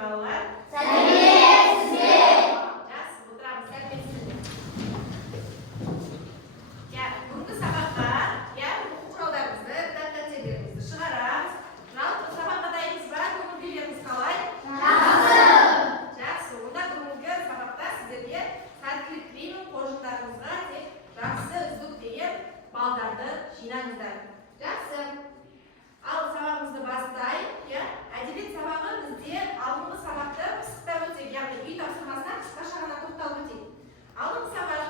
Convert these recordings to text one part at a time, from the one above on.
балалар? Сәлеметсіздер. Жақсы, отырамыз. Сәлеметсіздер. Бүгінгі сабаққа оқу құралдарымызды, дәптерлерімізді шығарамыз. Жалпы сабаққа дайынсыз ба? Көңіл күйіңіз қалай? Жақсы. Онда бүгінгі сабақта сіздерге сәттілік тілеймін. Қожықтарыңызға тек жақсы, үздік деген балдарды жинаңыздар. Жақсы. Ал сабағымызды бастайық. Әдебиет сабағы бізде алдыңғы сабақты пысықтап өтсек, яғни үй тапсырмасына қысқаша ғана тоқталып өтейік. Алдыңғы сабақ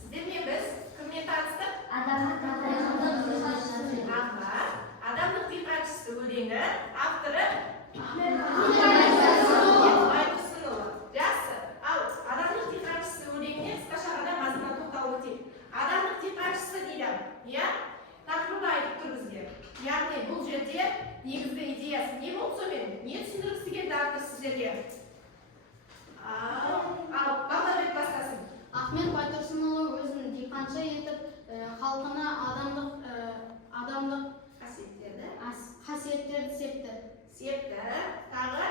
сіздермен біз кіммен таныстық? Адамдық диқаншысы өлеңі авторы Байтұрсынұлы. Жақсы. Ал адамдық диқаншысы өлеңіне қысқаша ғана мазмұнына тоқталып өтейік. Адамдық диқаншысы дейді. Тақырыбы айтып тұр бізге. Яғни бұл жерде негізгі идеясы не болды сонымен? Не түсіндіргісі келді автор сіздерге? Ал Бағдабек бастасын. Ахмет Байтұрсынұлы өзін диқаншы етіп, халқына адамдық қасиеттерді септі. Тағы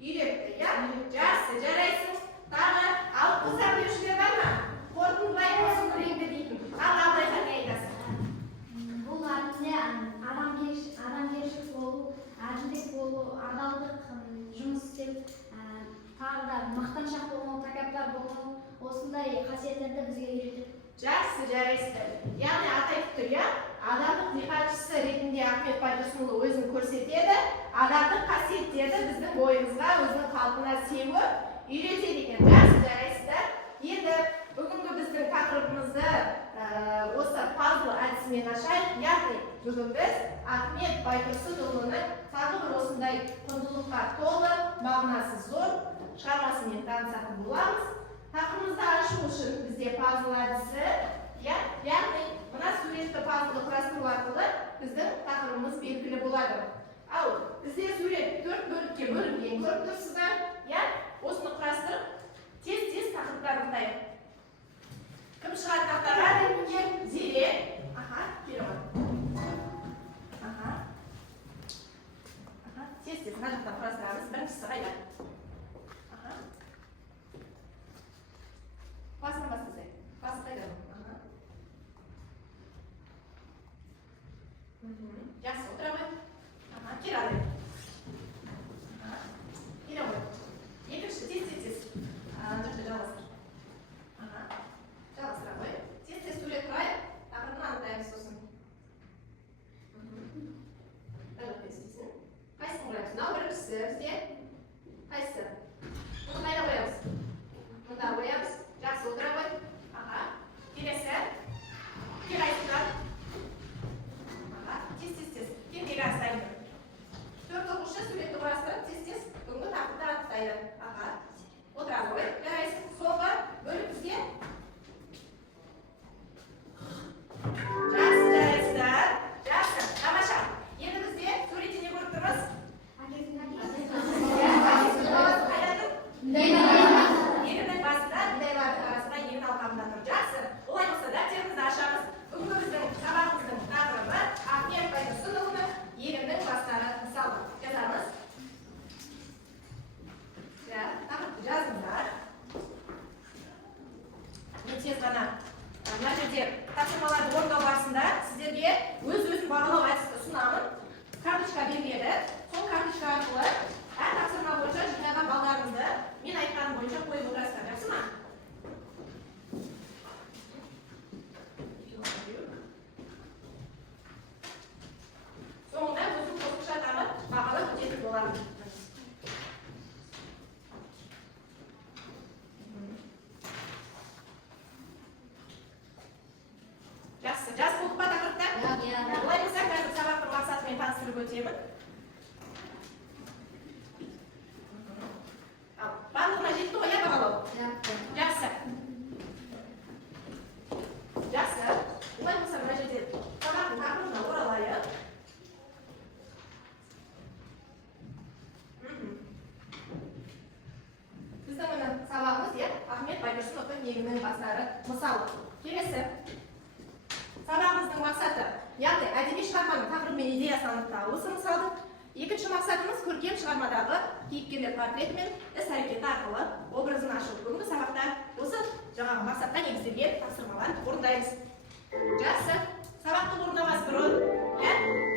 үйретті. Жақсы, жарайсың. Тағы ал қыздар деушілер бар ма? Қорытындылай осы өлеңді дейтін. Ал Абылайхан не айтасың? Бұл әдісінде адамгершілік болу, әділдік болу, адалдық жұмыс істеу, тағы да мақтаншақ болмау, тәкаппар болмау, осындай қасиеттерді бізге үйретеді. Жақсы, жарайсыздар. Яғни атайтып тұр, адамдық диқаншысы ретінде Ахмет Байтұрсынұлы өзін көрсетеді, адамдық қасиеттерді біздің бойымызға, өзінің халқына сеуі үйретеді екен. Жақсы, жарайсыздар. Енді бүгінгі біздің тақырыбымызды осы пазл әдісімен ашайық. Яғни бүгін біз Ахмет Байтұрсынұлының тағы бір осындай құндылыққа толы, мағынасы зор шығармасымен танысатын боламыз. Тақырыбымызды ашу үшін бізде пазл әдісі, яғни мына суретті пазлды құрастыру арқылы біздің тақырыбымыз белгілі болады. Ал бізде сурет 4 бөлікке бөлінген көріп тұрсыздар. Осыны құрастырып, тез-тез тақырыпты анықтайық. Кім шығады тақтаға? Зере. Келе ғой. Тез-тез мына жақтан құрастырамыз. Біріншісі қайда? Басын бастасай. Басы қайда? Жақсы, отыра ғой. Келе алай. Келе ғой. Екінші, тез-тез. Жүрді, жалғастыр. Жалғастыра ғой. Тез-тез сурет құрайық. Тақырыбын анықтаймыз сосын. Қайсысын құраймыз? Мынау біріншісі бізде. Қайсысы? Мұны қайда қоямыз? Мұнда қоямыз. Жақсы, отыра ғой. Келесі. Кел айтыңдар. Тез-тез. Кел астайын. 4 оқушы суретті құрастырып, тез-тез бүгінгі тақырыпты анықтайды. Отыра ғой. Жарайсың. Соңғы бөлік бізге. Жақсы, жарайсыздар. Жақсы, тамаша. Енді бізде суретте не көріп тұрмыз? Егіннің басында бидайлардың арасында егін алқабында тұр. Жақсы. Олай болса дәптерімізді ашамыз. Бүгінгі біздің сабағымыздың тақырыбы Ахмет Байтұрсынұлының егіннің бастары мысалы. Жазамыз. Тақырыпты жазыңыздар. Мен тез ғана мына жерде тапсырмаларды орындау барысында сіздерге өз-өзін бағалау әдісін ұсынамын. Карточка беріледі. Сол карточка арқылы әр тапсырма бойынша жинаған балдарыңызды мен айтқаным бойынша қойып отырасыздар. Жақсы ма? Соңында өзім қосымша тағы бағалап өтетін боламын. Жақсы, жас болдық па тақырыпта? Олай болса, қазір сабақтың мақсатымен таныстырып өтемін. Барлығына жетті ғой, бағалау? Жақсы. Жақсы. Олай болса, мына жерде сабақтың тақырыбына оралайық. Біздің мына сабағымыз Ахмет Байтұрсынұлының егіннің бастары мысалы. Келесі. Сабағымыздың мақсаты, яғни әдеби шығарманың тақырыбы мен идеясын анықтау. Осы мысалдың Екінші мақсатымыз көркем шығармадағы кейіпкерлер портреті мен іс-әрекеті арқылы образын ашу. Бүгінгі сабақта осы жаңағы мақсатқа негізделген тапсырмалар орындаймыз. Жақсы. Сабақты орындамас бұрын,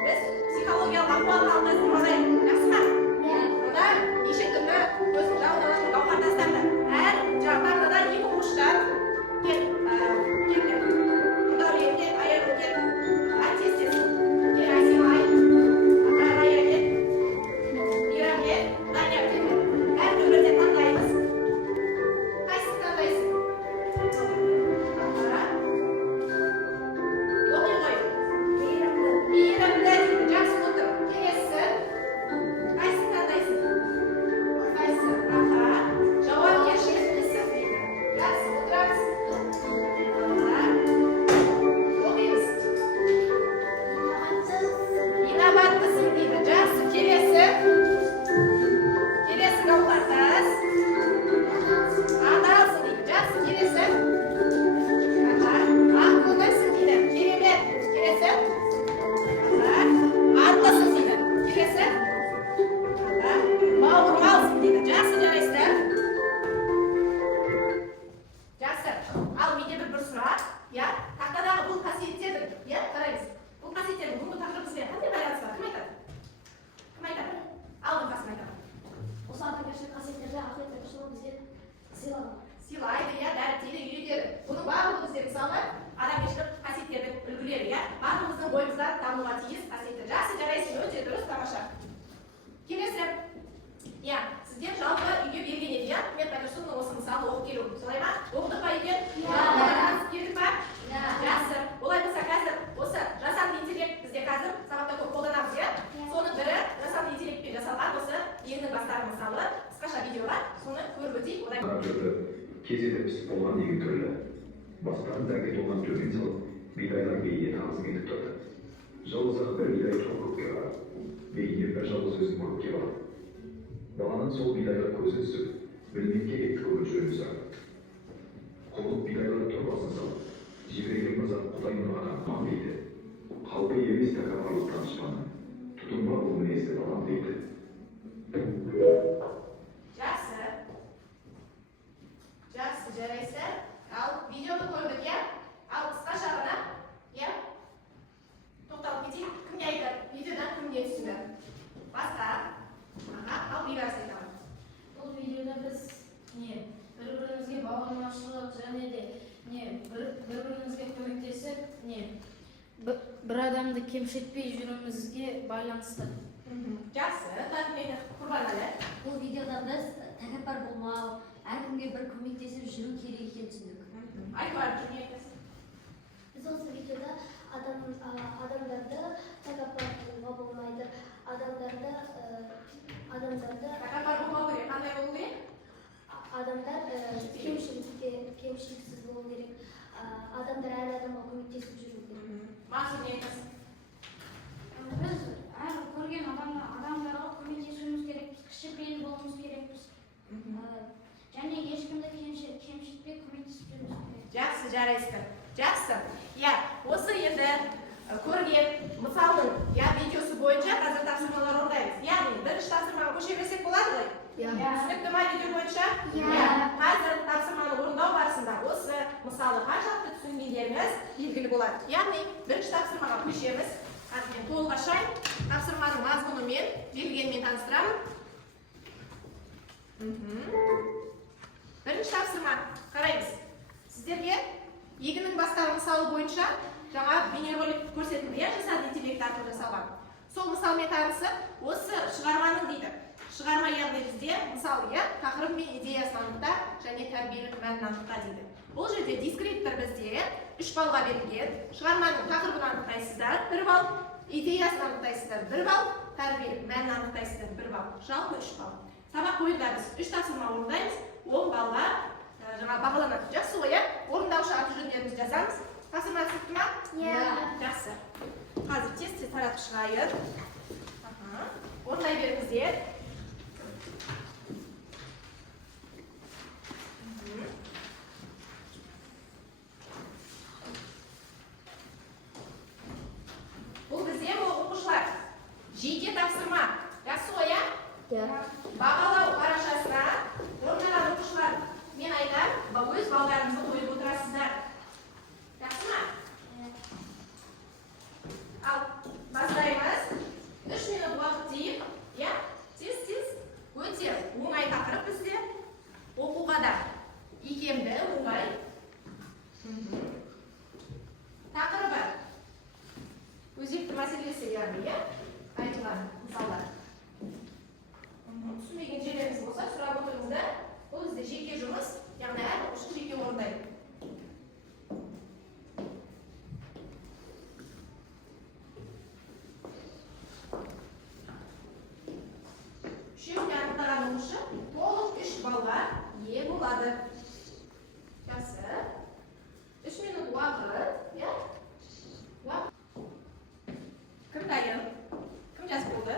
біз психологиялық ахуал қалыптастырып алайық. Жақсы ма? Онда неше түрлі көзін жауын алатын гауһар тастарды әр тақтада екі уыштан келді. Құдауретте аяқ өткен антестес. Керасимай, Раяет, Мирамет, Данияр келді. Әр түрлерден таңдаймыз. Қайсысын таңдайсың? Оқи ғой. Мейірімді дейді. Жақсы отыр. Келесі. Қайсысын таңдайсың? Қайсы? Жауапкершіліктісі дейді. Жақсы отырамыз. Оқимыз. Инабаттысың дейді. Жақсы. Келесі. Келесі гауһартас. Адалсың дейді. Жақсы. Келесі. Ақкөңілсің дейді. Керемет. Келесі. Артлысың дейді. Келесі. Бауырмалсың дейді. Жақсы, жарайсыздар. Жақсы. Ал менде бір сұрақ. Тақтадағы бұл қасиеттердің, қараңыз. Бұл қасиеттердің бүгінгі тақырыбымызбен қандай байланысы бар? Кім айтады? Кім айтады? Алдын қасым айтады. Осы адамгершілік қасиеттерді ақылет тапшылығы бізге сыйлады. Сыйлайды, дәріптейді, үйретеді. Бұның барлығы бізде мысалы адамгершілік қасиеттердің үлгілері, барлығымыздың бойымызда дамуға тиіс қасиеттер. Жақсы, жарайсың, өте дұрыс, тамаша. Келесі. Сіздер жалпы үйге берген еді, мен Байтұрсынның осы мысалы оқып келу. Солай ма? Оқыдық па үйге? Келдік па? Жақсы. Олай болса қазір осы жасанды интеллект бізде қазір сабақта көп қолданамыз, соның бірі жасанды интеллектпен жасалған осы еңнің бастары мысалы қысқаша видео бар, соны көріп өтейік. Кезеді пісіп болған екі түрлі. Бастарын дәрге толған төмен салып, бидайлар бейне тағызым етіп тұрды. Жалғыз-ақ бір бидай çok көкке қарап, бейне бір жалғыз өзін көкке барып. Баланың сол бидайға көзі түсіп, білмекке кетті көңіл жөнін сұрап. Қолып бидайлар торбасын салып, жіберген мазақ Құдай нұрғана ман дейді. Қалпы емес тәкаппарлық танышқаны, тұтынба бұл мінезді балам дейді. Жақсы. Жақсы, жарайсыздар. Ал видеоны көрдік, Ал қысқаша ғана, тоқталып кетейік. Кімге айтады? Видеодан кімге түсінді? Басқа. Ал Бибарс айтамын. Бұл видеода біз бір-бірімізге бауырмашылық және де бір-бірімізге көмектесіп, бір адамды кемшітпей жүруімізге байланысты. Жақсы, мені Құрбанәлі. Бұл видеода біз тәкаппар болмау, әркімге бір көмектесіп жүру керек екенін түсіндік. Айтуар, кімге айтасың? Біз осы видеода адамдарды тәкаппар болуға болмайды. Адамдарды Тәкаппар болмау керек, қандай болу керек? адамдар кемшіліксіз болу керек. Адамдар әр адамға көмектесіп жүру керек. Мансұр, не айтасың? Біз әр көрген адамдарға көмектесуіміз керек, кішіпейіл болуымыз керекпіз. Және ешкімді кемшітпей көмектесіп жүруіміз керек. Жақсы, жарайсыздар. Жақсы. Осы енді көрген мысалдың видеосы бойынша қазір тапсырмалар орындаймыз. Яғни бірінші тапсырмаға көше берсек болады ғой? Түсінікті ма видео бойынша? Қазір тапсырманы орындау барысында осы мысалы қаншалықты түсінгендеріңіз белгілі болады. Яғни бірінші тапсырмаға көшеміз. Қазір мен толық ашайын. Тапсырманың мазмұны мен белгіленмен таныстырамын. Бірінші тапсырма. Қараймыз. Сіздерге егіннің бастары мысалы бойынша жаңа бейнеролик көрсетілді, жасанды интеллект арқылы жасалған. Сол мысалмен танысып, осы шығарманың дейді. Шығарма яғни бізде мысалы тақырып мен идеясын анықта және тәрбиелік мәнін анықта дейді. Бұл жерде дискриптор бізде 3 балға берілген. Шығарманың тақырыбын анықтайсыздар 1 бал, идеясын анықтайсыздар 1 бал, тәрбиелік мәнін анықтайсыздар 1 бал. Жалпы 3 бал. Сабақ бойында біз 3 тапсырма орындаймыз, 10 балға жаңа бағаланады. Жақсы ғой, орындаушы аты-жөндерімізді жазамыз. Тапсырма түсінікті ма? Жақсы. Қазір тез таратып шығайын. Орындай беріңіздер. Бұл бізде оқушылар жеке тапсырма. Иә. Бағалау парақшасына орындаған оқушылар, мен айтам, өз балдарыңызды қойып отырасыздар. Жақсы ма? Ал, бастаймыз. 3 минут уақыт дейік. Иә, тез-тез. Өте оңай тақырып бізде. Оқуға да икемді, оңай. Тақырыбы өзекті мәселесі яғни, иә? Айтылған мысалдар. Түсінбеген жерлеріңіз болса, сұрап отырыңыздар. Бұл бізде жеке жұмыс, яғни әр оқушы жеке орындайды. Үшеуіне анықтаған оқушы толық 3 балға ие болады. Жақсы. 3 минут уақыт, иә? Кім дайын? Кім жас болды?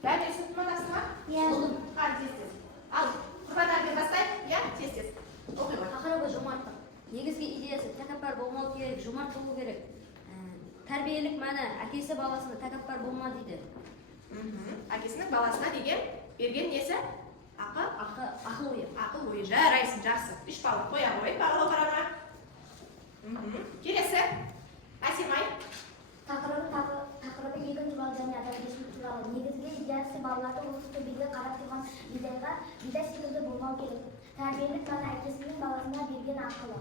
Бәрі түсініп жатасың ба? Иә. Қан тез-тез. Ал, құрбандармен бастайық, иә? Тез-тез. Оқи ғой. Тақырыбы жомарттық. Негізгі идеясы тәкаппар болмау керек, жомарт болу керек. Тәрбиелік мәні әкесі баласына тәкаппар болма дейді. Әкесінің баласына деген берген несі? Ақыл ойы. Ақыл ойы. Жарайсың, жақсы. 3 балл қоя ғой, бағалау қарама. Келесі. Әсемай. Тақырыбы екінші балл және адамгершілік туралы. Негізгі идеясы балаларды осы төбеге қарап тұрған бидайға бидай секілді болмау керек. Тәрбиелік мәні әкесінің баласына берген ақылы.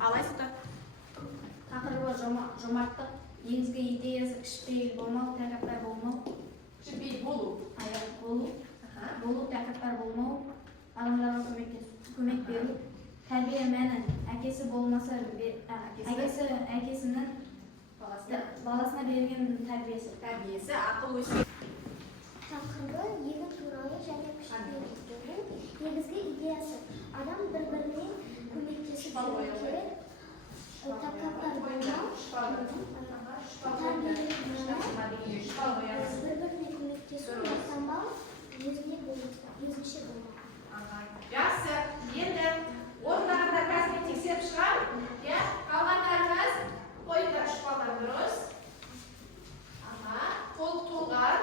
Ал Айсұлтан. Тақырыбы жомарттық. Негізгі идеясы кішіпейіл болмау, тәкаппар болмау. Кішіпейіл болу. Болу, тәкаппар болмау. Адамдарға көмек беру. Тәрбие мәні әкесі болмаса, әкесінің баласына берген тәрбиесі. Тәрбиесі, ақыл өсиет. Тақырыбы егін туралы және кішіпейілдіктің негізгі идеясы. Адам бір-біріне көмектесіп жүру керек. Тәкаппар болмау. Тәрбиелік мәні бір-біріне көмектесу, мақтанбау, өзінше болмау. Жақсы. Енді орындағандар қазір тексеріп шығар. Қалғандарыңыз қойыңдар 3 балдан дұрыс. Толық толған.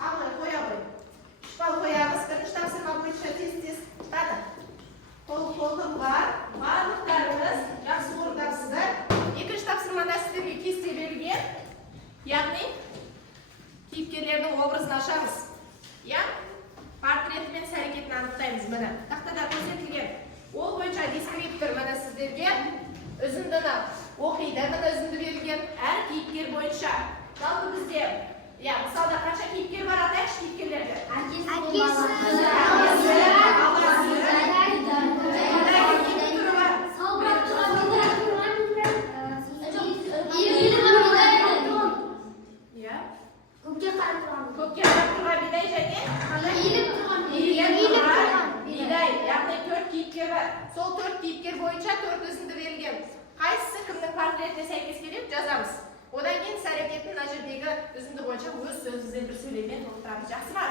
Ағылай қоя ғой. 3 бал қоямыз. Бірінші тапсырма бойынша тез-тез қаны. Толық толған. Барлықтарыңыз жақсы орындапсыздар. Екінші тапсырмада сіздерге кесте берілген. Яғни кейіпкерлердің образын ашамыз. Портреті мен іс-әрекетін анықтаймыз. Міне тақтада көрсетілген. Ол бойынша дескриптор міне сіздерге үзіндіні оқиды. Міне үзінді берілген әр кейіпкер бойынша. Жалпы бізде, мысалда қанша кейіпкер бар, атайықшы кейіпкерлерді? Көкке қарап тұрған бидай және бидай, яғни 4 кейіпкер бар. Сол 4 кейіпкер бойынша 4 үзінді берілген. Қайсысы кімнің портретіне сәйкес келеді, жазамыз. Одан кейін іс-әрекетін мына жердегі үзінді бойынша өз сөзіңізбен бір сөйлеммен толықтырамыз. Жақсы ма?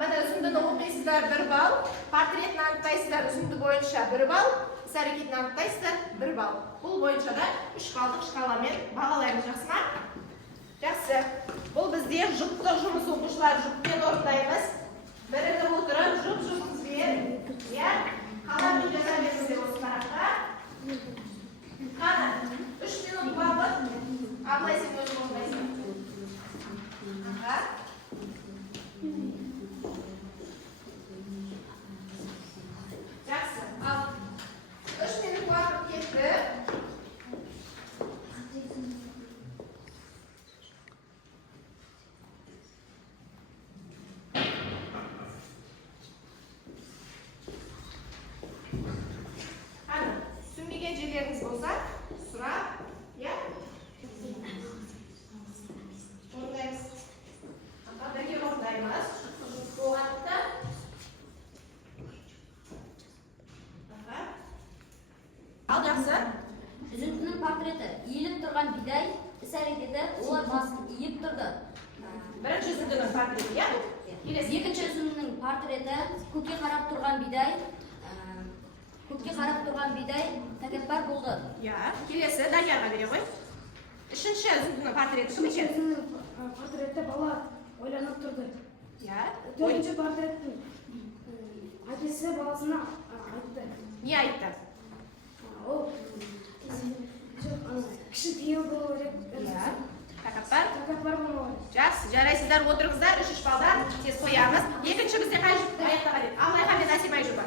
Мына үзіндіні оқисыздар 1 балл, портретін анықтайсыздар үзінді бойынша 1 балл, іс-әрекетін анықтайсыздар 1 балл. Бұл бойынша да 3 балдық шкаламен бағалаймыз. Жақсы ма? Жақсы. Бұл бізде жұптық жұмыс оқушылар жұппен орындаймыз. Бірігіп отырып, жұп-жұппызбен. Қаламмен жаза беріңіздер осы тарапқа. Қана, 3 минут уақыт. Абылай сен өзің орындайсың. Жақсы. Ал 3 минут уақыт кетті. Түсінбеген жерлеріңіз болса, сұрап, орындаймыз. Бірге орындаймыз. Болғандықта. Ал жақсы. Үзіндінің портреті иіліп тұрған бидай, іс-әрекеті олар басын иіп тұрды. Бірінші үзіндінің портреті, Екінші үзіндінің портреті көкке қарап тұрған бидай, тәкаппар болды. Келесі Даниярға бере ғой. Үшінші үзіндінің портреті кім екен? Портретте бала ойланып тұрды. Иә. Төртінші портреттің әкесі баласына айтты. Не айтты? Ол кіші күйеу болу керек. Иә. Тәкаппар. Тәкаппар болмау керек. Жақсы, жарайсыздар, отырыңыздар, 3 балдар, тез қоямыз. Екінші бізде қай жұпты аяқтаға деді? Алмайға мен Асимай жұпа.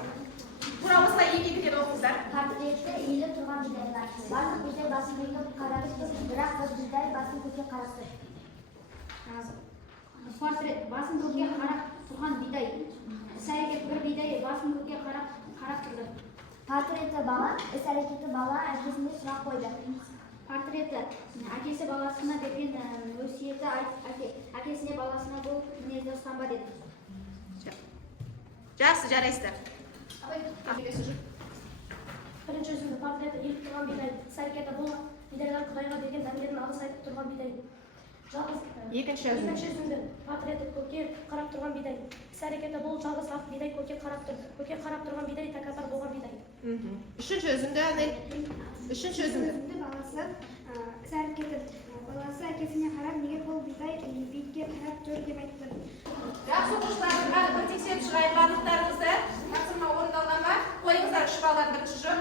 Тура осылай екі-екіден оқыңыздар. Портретте иіліп тұрған бидай бар. Барлық бидай басын көкке қарап тұр, бірақ бір бидай басын көкке қарап тұр. Портрет басын көкке қарап тұрған бидай. Іс-әрекет бір бидай басын көкке қарап тұрды. Портреті бала, іс-әрекеті бала әкесіне сұрақ қойды. Портреті әкесі баласына берген өсиеті әкесіне баласына бұл мінезді ұстанба деді. Жақсы, жарайсыздар. Бірінші үзінді портреті иіліп тұрған бидай. Іс-әрекеті бұл бидайлар Құдайға берген дәмдерін алғыс айтып тұрған бидай. Екінші үзінді портреті көкке қарап тұрған бидай. Іс-әрекеті бұл жалғыз ақ бидай көкке қарап тұрды. Көкке қарап тұрған бидай тәкаппар болған бидай. Үшінші өзіңді, үшінші өзіңді. Баласы іс-әрекеті баласы әкесіне қарап неге бұл бидай биікке қарап жүр деп айтты. Жақсы оқушыларға бір тексеріп шығайын барлықтарыңызды. Тапсырма орындалған ба? Қойыңыздар 3 балдан бірінші жұп.